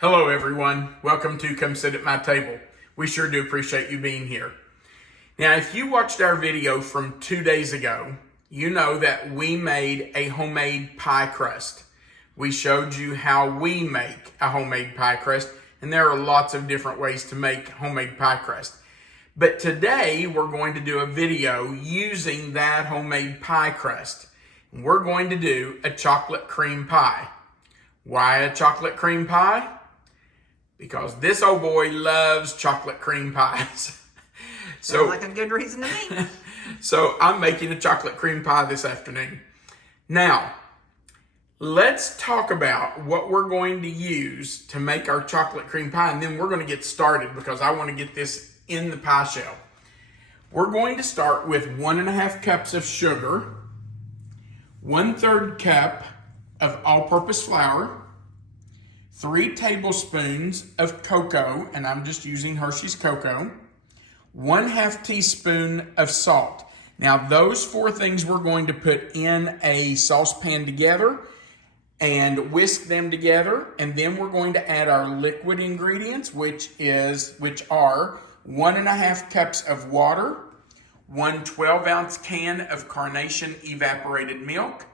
Hello everyone, welcome to Come Sit at My Table. We sure do appreciate you being here. Now if you watched our video from 2 days ago, you know that we made a homemade pie crust. We showed you how we make a homemade pie crust, and there are lots of different ways to make homemade pie crust. But today we're going to do a video using that homemade pie crust. We're going to do a chocolate cream pie. Why a chocolate cream pie? Because this old boy loves chocolate cream pies. Sounds like a good reason to me. So I'm making a chocolate cream pie this afternoon. Now, let's talk about what we're going to use to make our chocolate cream pie, and then we're going to get started because I want to get this in the pie shell. We're going to start with 1.5 cups of sugar, 1/3 cup of all-purpose flour, 3 tablespoons of cocoa, and I'm just using Hershey's cocoa, 1/2 teaspoon of salt. Now those 4 things we're going to put in a saucepan together and whisk them together, and then we're going to add our liquid ingredients, which are 1.5 cups of water, 1 12-ounce can of Carnation evaporated milk,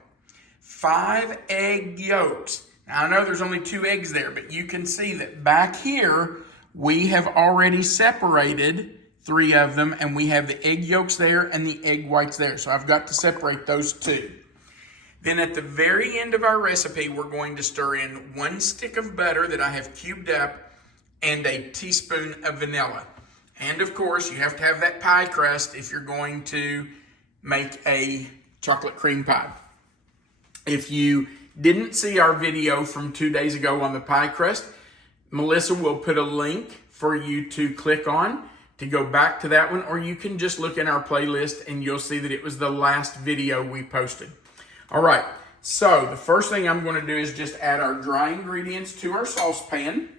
5 egg yolks. Now, I know there's only 2 eggs there, but you can see that back here, we have already separated 3 of them, and we have the egg yolks there and the egg whites there. So I've got to separate those 2. Then at the very end of our recipe, we're going to stir in 1 stick of butter that I have cubed up and a teaspoon of vanilla. And of course, you have to have that pie crust if you're going to make a chocolate cream pie. If you didn't see our video from 2 days ago on the pie crust, Melissa will put a link for you to click on to go back to that one, or you can just look in our playlist and you'll see that it was the last video we posted. All right, so the first thing I'm going to do is just add our dry ingredients to our saucepan.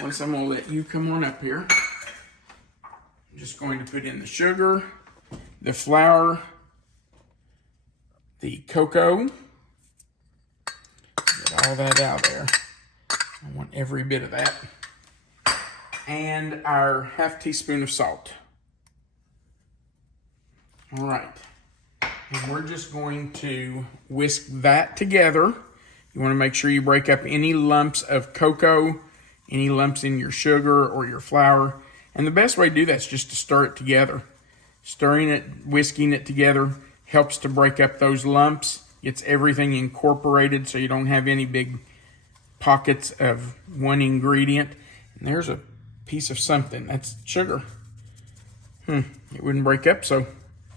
Once I'm going to let you come on up here. I'm just going to put in the sugar, the flour, the cocoa. Get all that out there. I want every bit of that. And our 1/2 teaspoon of salt. All right. And we're just going to whisk that together. You want to make sure you break up any lumps of cocoa, any lumps in your sugar or your flour. And the best way to do that is just to stir it together. Stirring it, whisking it together helps to break up those lumps. Gets everything incorporated so you don't have any big pockets of one ingredient. And there's a piece of something. That's sugar. It wouldn't break up, so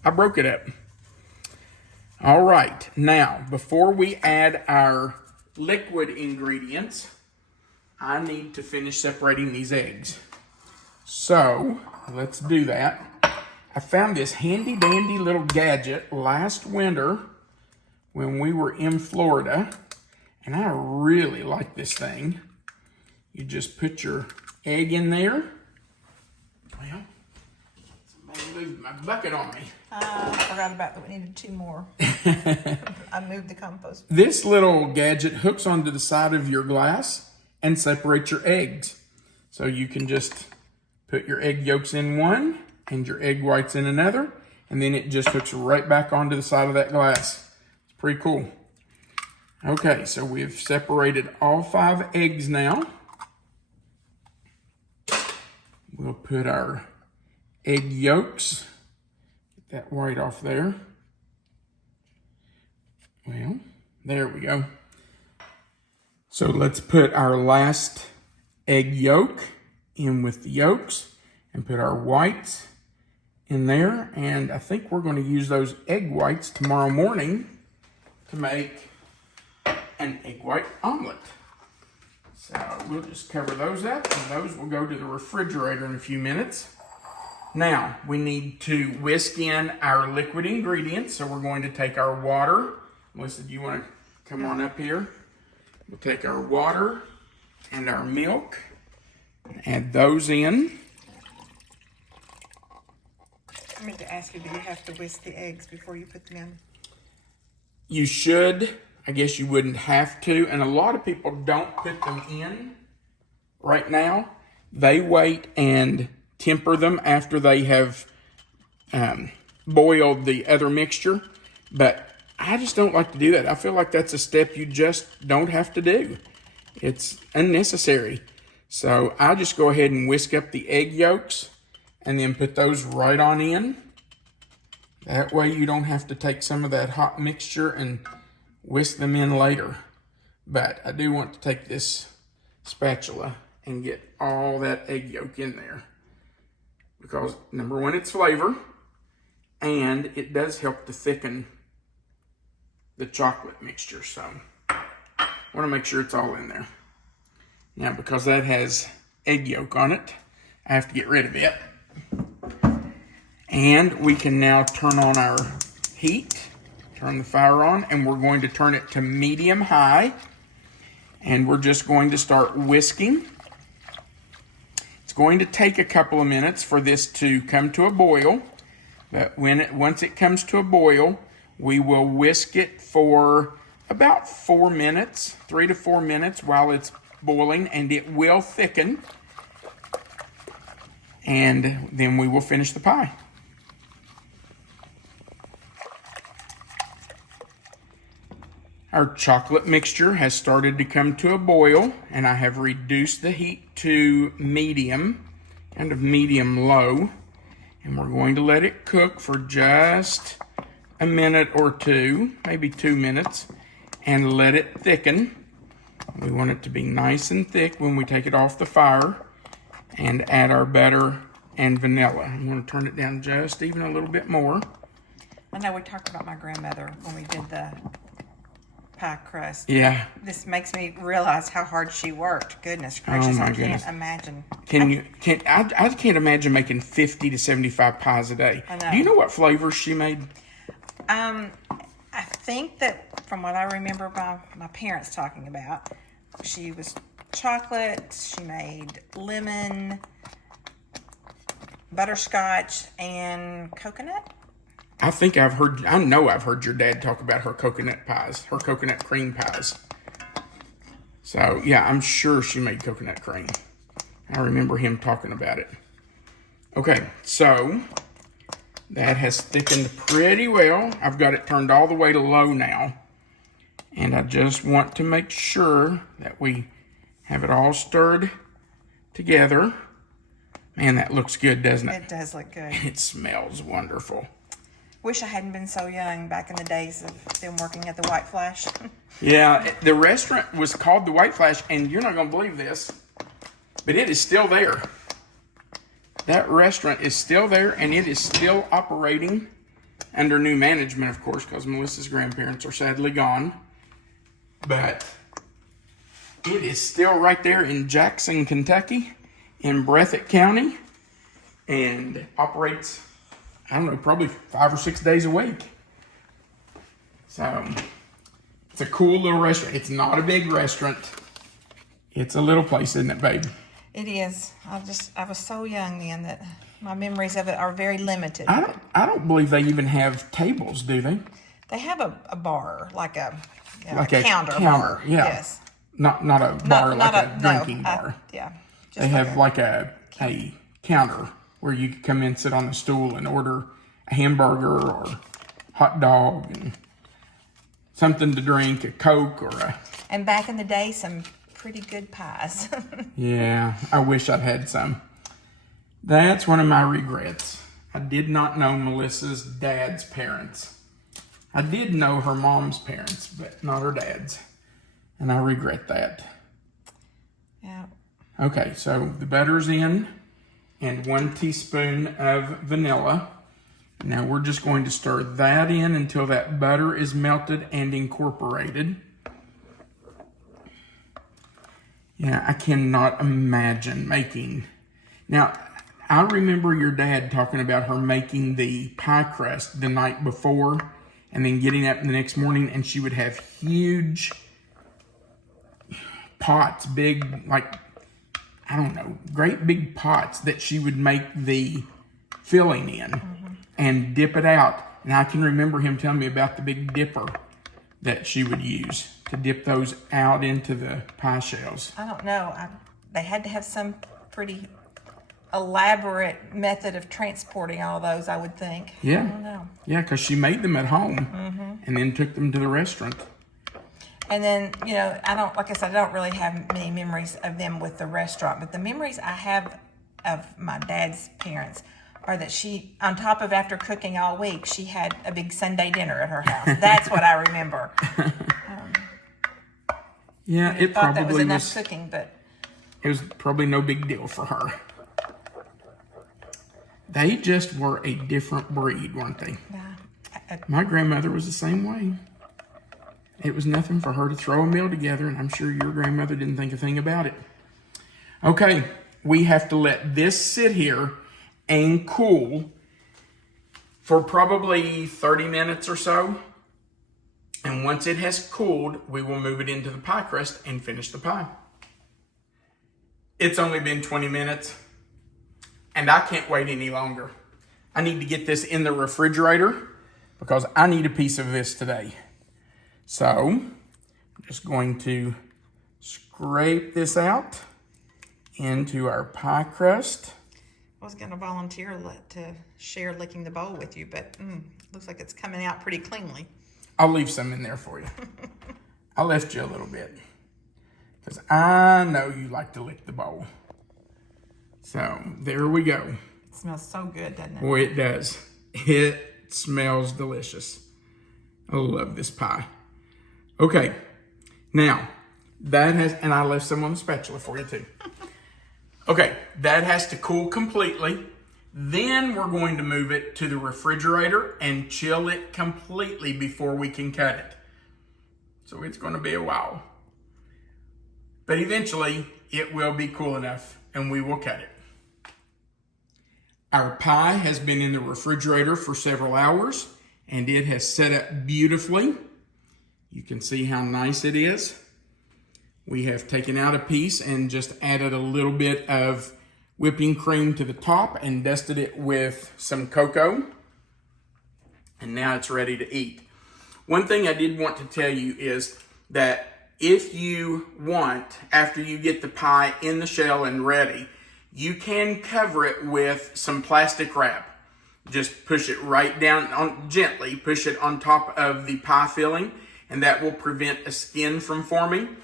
I broke it up. All right. Now, before we add our liquid ingredients, I need to finish separating these eggs. So, let's do that. I found this handy dandy little gadget last winter when we were in Florida, and I really like this thing. You just put your egg in there. Well, somebody moved my bucket on me. I forgot about that. We needed 2 more. I moved the compost. This little gadget hooks onto the side of your glass and separates your eggs. So you can just put your egg yolks in one and your egg whites in another, and then it just hooks right back onto the side of that glass. Pretty cool. Okay, so we've separated all 5 eggs now. We'll put our egg yolks. Get that white off there. Well, there we go. So let's put our last egg yolk in with the yolks and put our whites in there. And I think we're going to use those egg whites tomorrow morning to make an egg white omelet. So we'll just cover those up, and those will go to the refrigerator in a few minutes. Now, we need to whisk in our liquid ingredients. So we're going to take our water. Melissa, do you want to come on up here? We'll take our water and our milk and add those in. I meant to ask you, do you have to whisk the eggs before you put them in? You should. I guess you wouldn't have to. And a lot of people don't put them in right now. They wait and temper them after they have boiled the other mixture. But I just don't like to do that. I feel like that's a step you just don't have to do. It's unnecessary. So I just go ahead and whisk up the egg yolks and then put those right on in. That way you don't have to take some of that hot mixture and whisk them in later. But I do want to take this spatula and get all that egg yolk in there. Because number one, it's flavor. And it does help to thicken the chocolate mixture. So I want to make sure it's all in there. Now, because that has egg yolk on it, I have to get rid of it. And we can now turn on our heat, turn the fire on, and we're going to turn it to medium high. And we're just going to start whisking. It's going to take a couple of minutes for this to come to a boil. But once it comes to a boil, we will whisk it for about 4 minutes, 3 to 4 minutes while it's boiling, and it will thicken. And then we will finish the pie. Our chocolate mixture has started to come to a boil, and I have reduced the heat to medium, kind of medium-low. And we're going to let it cook for just a minute or two, maybe 2 minutes, and let it thicken. We want it to be nice and thick when we take it off the fire and add our butter and vanilla. I'm going to turn it down just even a little bit more. I know we talked about my grandmother when we did the pie crust. Yeah. This makes me realize how hard she worked. Goodness gracious, Oh my I goodness. can't imagine. I can't imagine making 50 to 75 pies a day. I know. Do you know what flavors she made? I think that from what I remember my parents talking about, she was chocolate, she made lemon, butterscotch, and coconut. I know I've heard your dad talk about her coconut pies, her coconut cream pies. So, yeah, I'm sure she made coconut cream. I remember him talking about it. Okay, so that has thickened pretty well. I've got it turned all the way to low now. And I just want to make sure that we have it all stirred together. Man, that looks good, doesn't it? It does look good. It smells wonderful. Wish I hadn't been so young back in the days of them working at the White Flash. Yeah, the restaurant was called the White Flash, and you're not going to believe this, but it is still there. That restaurant is still there, and it is still operating under new management, of course, because Melissa's grandparents are sadly gone. But it is still right there in Jackson, Kentucky, in Breathitt County, and operates, I don't know, probably 5 or 6 days a week. So it's a cool little restaurant. It's not a big restaurant. It's a little place, isn't it, babe? It is. I was so young then that my memories of it are very limited. I don't believe they even have tables, do they? They have a bar, like a Like a a counter counter, bar. yeah. Yes. Not a bar, like a drinking no, bar. yeah. Just They have like a counter where you can come in, sit on a stool, and order a hamburger or hot dog and something to drink, a Coke or a... And back in the day, some pretty good pies. Yeah, I wish I'd had some. That's one of my regrets. I did not know Melissa's dad's parents. I did know her mom's parents, but not her dad's. And I regret that. Yeah. Okay, so the butter's in and 1 teaspoon of vanilla. Now we're just going to stir that in until that butter is melted and incorporated. Yeah, I cannot imagine making... Now, I remember your dad talking about her making the pie crust the night before and then getting up the next morning, and she would have huge pots, big, like, I don't know, great big pots that she would make the filling in and dip it out. And I can remember him telling me about the big dipper that she would use to dip those out into the pie shells. I don't know. they had to have some pretty elaborate method of transporting all those, I would think. Yeah. I don't know. Yeah, because she made them at home and then took them to the restaurant. And then, you know, like I said, I don't really have many memories of them with the restaurant, but the memories I have of my dad's parents are that she, on top of after cooking all week, she had a big Sunday dinner at her house. That's what I remember. Yeah, it thought probably that was enough cooking, but it was probably no big deal for her. They just were a different breed, weren't they? yeah. My grandmother was the same way. It was nothing for her to throw a meal together, and I'm sure your grandmother didn't think a thing about it. Okay, we have to let this sit here and cool for probably 30 minutes or so. And once it has cooled, we will move it into the pie crust and finish the pie. It's only been 20 minutes, and I can't wait any longer. I need to get this in the refrigerator because I need a piece of this today. So, I'm just going to scrape this out into our pie crust. I was going to volunteer to share licking the bowl with you, but looks like it's coming out pretty cleanly. I'll leave some in there for you. I left you a little bit because I know you like to lick the bowl. So, there we go. It smells so good, doesn't it? Boy, it does. It smells delicious. I love this pie. Okay, now that has, and I left some on the spatula for you too. Okay, that has to cool completely. Then we're going to move it to the refrigerator and chill it completely before we can cut it. So it's going to be a while. But eventually it will be cool enough and we will cut it. Our pie has been in the refrigerator for several hours and it has set up beautifully. You can see how nice it is. We have taken out a piece and just added a little bit of whipping cream to the top and dusted it with some cocoa. And now it's ready to eat. One thing I did want to tell you is that if you want, after you get the pie in the shell and ready, you can cover it with some plastic wrap. Just push it right down, gently push it on top of the pie filling, and that will prevent a skin from forming.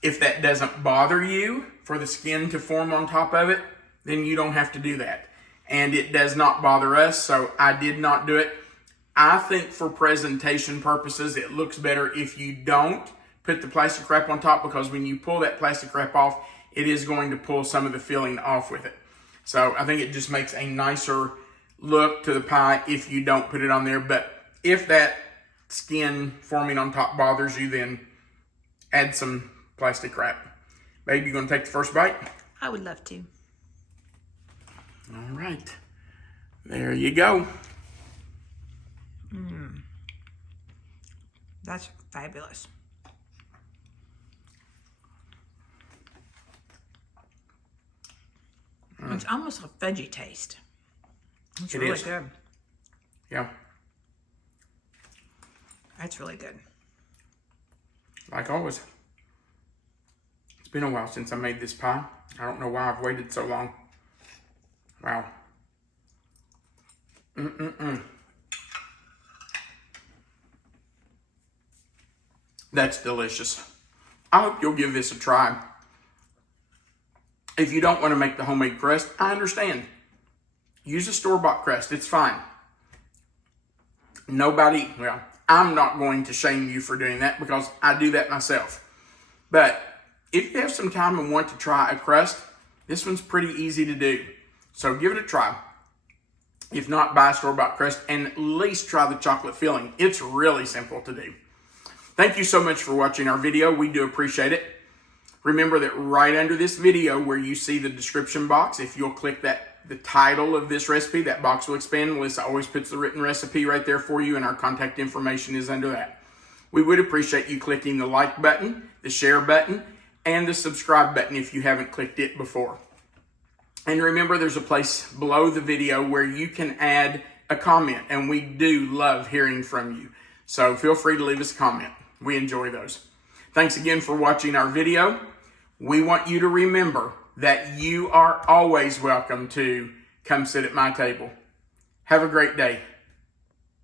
If that doesn't bother you for the skin to form on top of it, then you don't have to do that. And it does not bother us, so I did not do it. I think for presentation purposes, it looks better if you don't put the plastic wrap on top, because when you pull that plastic wrap off, it is going to pull some of the filling off with it. So I think it just makes a nicer look to the pie if you don't put it on there. But if that skin forming on top bothers you, then add some plastic wrap. Babe, you gonna take the first bite? I would love to. All right, there you go. That's fabulous. It's almost a veggie taste. It's really good. Yeah. That's really good. Like always. It's been a while since I made this pie. I don't know why I've waited so long. Wow. That's delicious. I hope you'll give this a try. If you don't want to make the homemade crust, I understand. Use a store-bought crust. It's fine. I'm not going to shame you for doing that because I do that myself. But if you have some time and want to try a crust, this one's pretty easy to do. So give it a try. If not, buy a store-bought crust and at least try the chocolate filling. It's really simple to do. Thank you so much for watching our video. We do appreciate it. Remember that right under this video where you see the description box, if you'll click the title of this recipe, that box will expand. Melissa always puts the written recipe right there for you, and our contact information is under that. We would appreciate you clicking the like button, the share button, and the subscribe button if you haven't clicked it before. And remember, there's a place below the video where you can add a comment, and we do love hearing from you. So feel free to leave us a comment. We enjoy those. Thanks again for watching our video. we want you to remember that you are always welcome to come sit at my table. Have a great day.